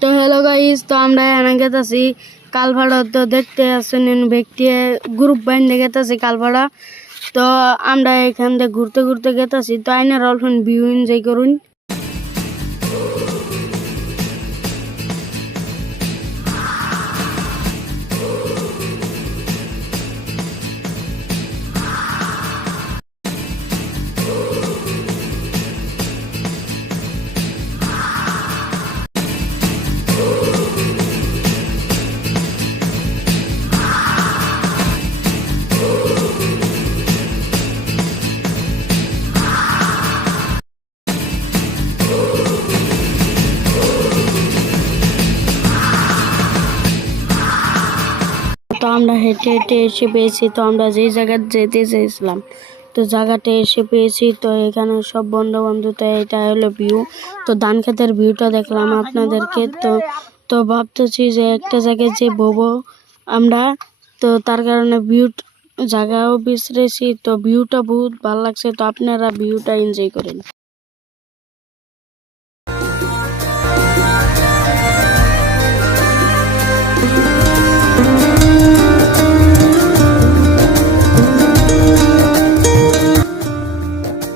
তো hello guys, তো আমরা এনে গেতাছি কালভাড়া। তো দেখতে আসেন ব্যক্তি গ্রুপ বাইন্ডে গেতাছি কালভাড়া। তো আমরা এখান থেকে ঘুরতে ঘুরতে গেতাছি। তো আইনার অল্প ভিউ এনজয় করুন। তো আমরা হেঁটে হেঁটে এসে পেয়েছি। তো আমরা যেই জায়গায় যেতে চেয়েছিলাম তো জায়গাটা এসে পেয়েছি। তো এখানে সব বন্ধু বন্ধু। তো এটা হলো ভিউ। তো ধান খেতের ভিউটা দেখলাম আপনাদেরকে। তো ভাবতেছি যে একটা জায়গায় যে ববো আমরা। তো তার কারণে জায়গাও বিশ্রেছি। তো ভিউটা বহুত ভালো লাগছে। তো আপনারা ভিউটা এনজয় করেন।